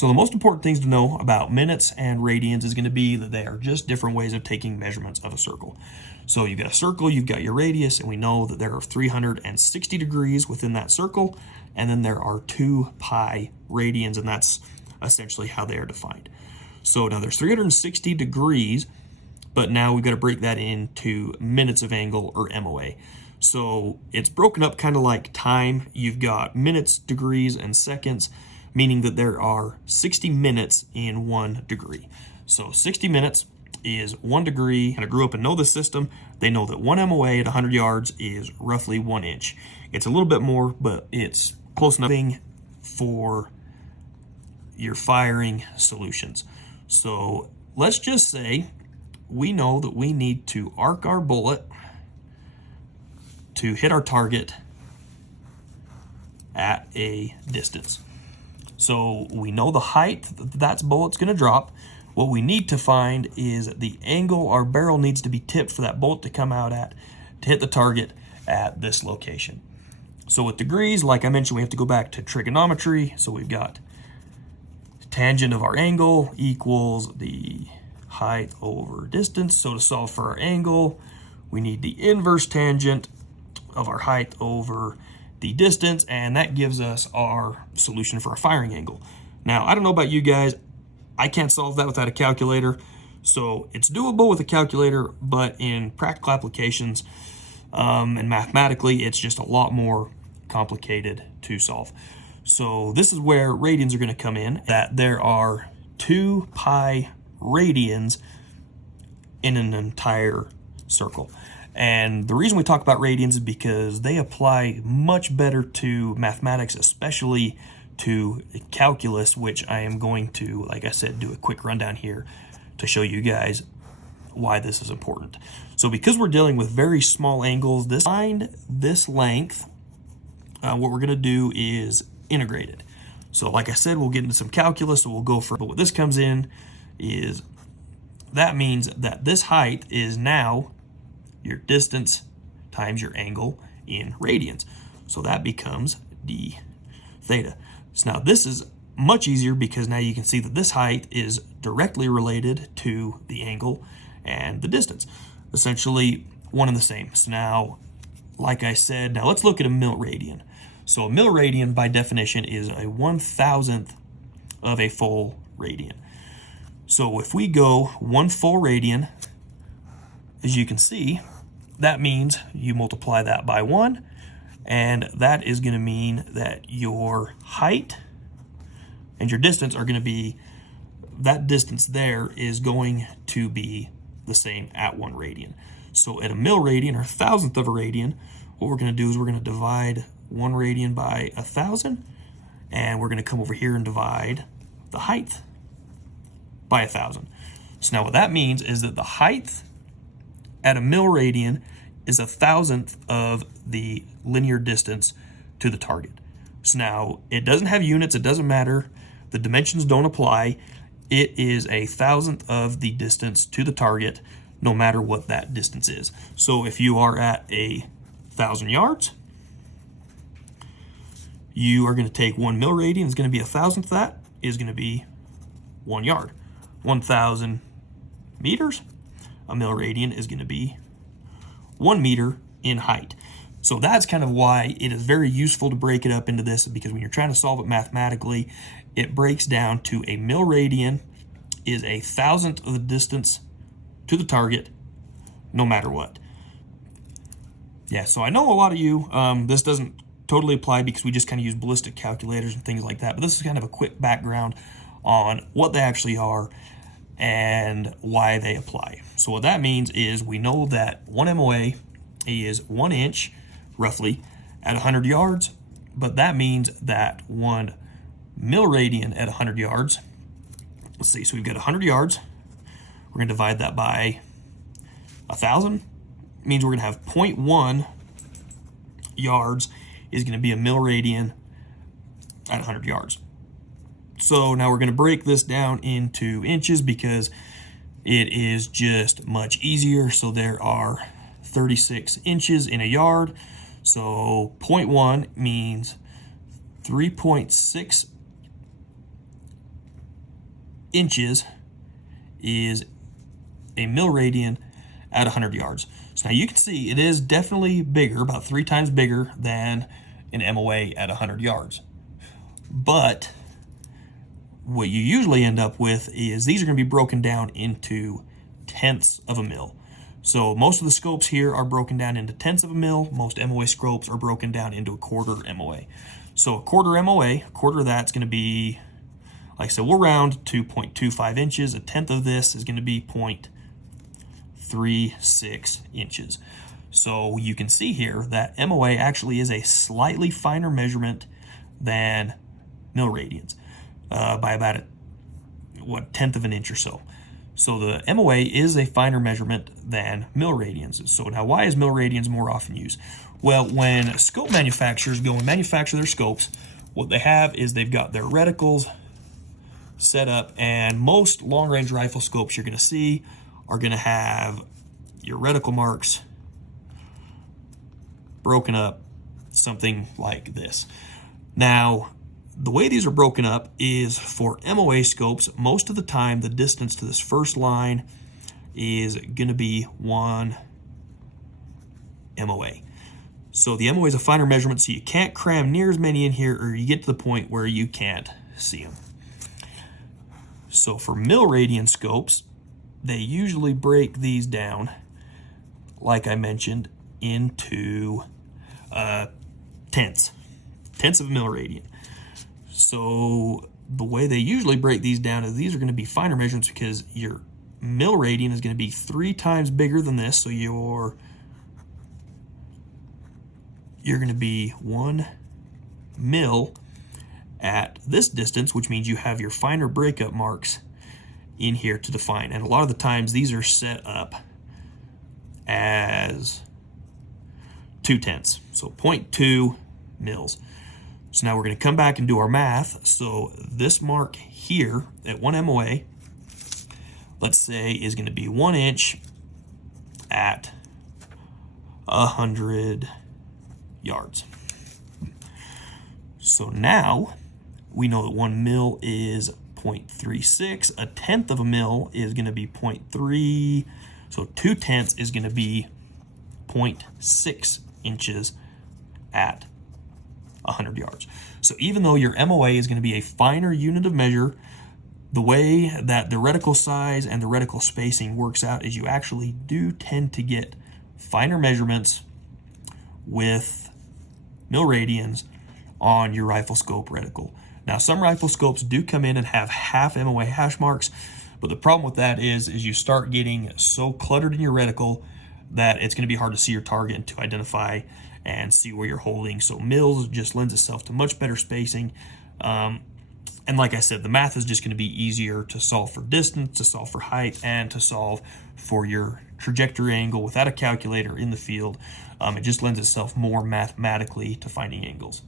So the most important things to know about minutes and radians is going to be that they are just different ways of taking measurements of a circle. So you've got a circle, you've got your radius, and we know that there are 360 degrees within that circle, and then there are 2 pi radians, and that's essentially how they are defined. So now there's 360 degrees, but now we've got to break that into minutes of angle, or MOA. So it's broken up kind of like time. You've got minutes, degrees, and seconds, meaning that there are 60 minutes in 1 degree. So 60 minutes is 1 degree. And I grew up and know the system. They know that 1 MOA at 100 yards is roughly 1 inch. It's a little bit more, but it's close enough for your firing solutions. So let's just say we know that we need to arc our bullet to hit our target at a distance. So we know the height that bullet's going to drop. What we need to find is the angle our barrel needs to be tipped for that bullet to come out at to hit the target at this location. So with degrees, like I mentioned, we have to go back to trigonometry. So we've got tangent of our angle equals the height over distance. So to solve for our angle, we need the inverse tangent of our height over the distance, and that gives us our solution for our firing angle. Now, I don't know about you guys, I can't solve that without a calculator. So it's doable with a calculator, but in practical applications and mathematically, it's just a lot more complicated to solve. So this is where radians are going to come in, that there are 2 pi radians in an entire circle. And the reason we talk about radians is because they apply much better to mathematics, especially to calculus, which I am going to, like I said, do a quick rundown here to show you guys why this is important. So because we're dealing with very small angles, this length, what we're going to do is integrate it. So like I said, we'll get into some calculus, so we'll go for, but what this comes in is, that means that this height is now your distance times your angle in radians. So that becomes d theta. So now this is much easier because now you can see that this height is directly related to the angle and the distance. Essentially one and the same. So now, like I said, now let's look at a mil radian. So a mil radian by definition is a 1,000th of a full radian. So if we go 1 full radian, as you can see, that means you multiply that by 1, and that is going to mean that your height and your distance are going to be, that distance there is going to be the same at 1 radian. So at a mil radian, or 1,000th of a radian, what we're going to do is we're going to divide 1 radian by 1,000, and we're going to come over here and divide the height by 1,000. So now what that means is that the height at a mil radian is 1,000th of the linear distance to the target. So now it doesn't have units, it doesn't matter, the dimensions don't apply. It is 1,000th of the distance to the target, no matter what that distance is. So if you are at 1,000 yards, you are going to take 1 mil radian, is going to be 1,000th of that, is going to be 1 yard. 1,000 meters, a mil radian is going to be 1 meter in height. So that's kind of why it is very useful to break it up into this, because when you're trying to solve it mathematically, it breaks down to a mil radian is 1,000th of the distance to the target, no matter what. Yeah, so I know a lot of you, this doesn't totally apply because we just kind of use ballistic calculators and things like that, but this is kind of a quick background on what they actually are and why they apply. So what that means is we know that 1 MOA is 1 inch, roughly, at 100 yards, but that means that 1 mil radian at 100 yards, let's see, so we've got 100 yards, we're going to divide that by 1,000, means we're going to have 0.1 yards is going to be a mil radian at 100 yards. So now we're going to break this down into inches because it is just much easier. So there are 36 inches in a yard. So 0.1 means 3.6 inches is a Mil Radian at 100 yards. So now you can see it is definitely bigger, about 3 times bigger than an MOA at 100 yards. But what you usually end up with is these are going to be broken down into tenths of a mil. So most of the scopes here are broken down into tenths of a mil. Most MOA scopes are broken down into a quarter MOA. So a quarter MOA, a quarter of that's going to be, like I said, we'll round to 0.25 inches. A tenth of this is going to be 0.36 inches. So you can see here that MOA actually is a slightly finer measurement than Mil Radians by about tenth of an inch or so. So the MOA is a finer measurement than Mil Radians. So now why is Mil Radians more often used? Well, when scope manufacturers go and manufacture their scopes, what they have is they've got their reticles set up, and most long-range rifle scopes you're going to see are going to have your reticle marks broken up something like this. Now, the way these are broken up is for MOA scopes, most of the time the distance to this first line is going to be 1 MOA. So the MOA is a finer measurement, so you can't cram near as many in here, or you get to the point where you can't see them. So for Mil Radian scopes, they usually break these down, like I mentioned, into tenths of a Mil Radian. So the way they usually break these down is these are going to be finer measurements because your Mil Radian is going to be 3 times bigger than this. So you're going to be 1 mil at this distance, which means you have your finer breakup marks in here to define. And a lot of the times these are set up as 2/10, so 0.2 mils. So now we're going to come back and do our math. So this mark here at 1 MOA, let's say, is going to be 1 inch at 100 yards. So now we know that 1 mil is 0.36. A tenth of a mil is going to be 0.3. So 2/10 is going to be 0.6 inches at 100 yards. So even though your MOA is going to be a finer unit of measure, the way that the reticle size and the reticle spacing works out is you actually do tend to get finer measurements with Mil Radians on your rifle scope reticle. Now, some rifle scopes do come in and have half MOA hash marks, but the problem with that is you start getting so cluttered in your reticle that it's going to be hard to see your target and to identify and see where you're holding. So mils just lends itself to much better spacing. And like I said, the math is just going to be easier to solve for distance, to solve for height, and to solve for your trajectory angle without a calculator in the field. It just lends itself more mathematically to finding angles.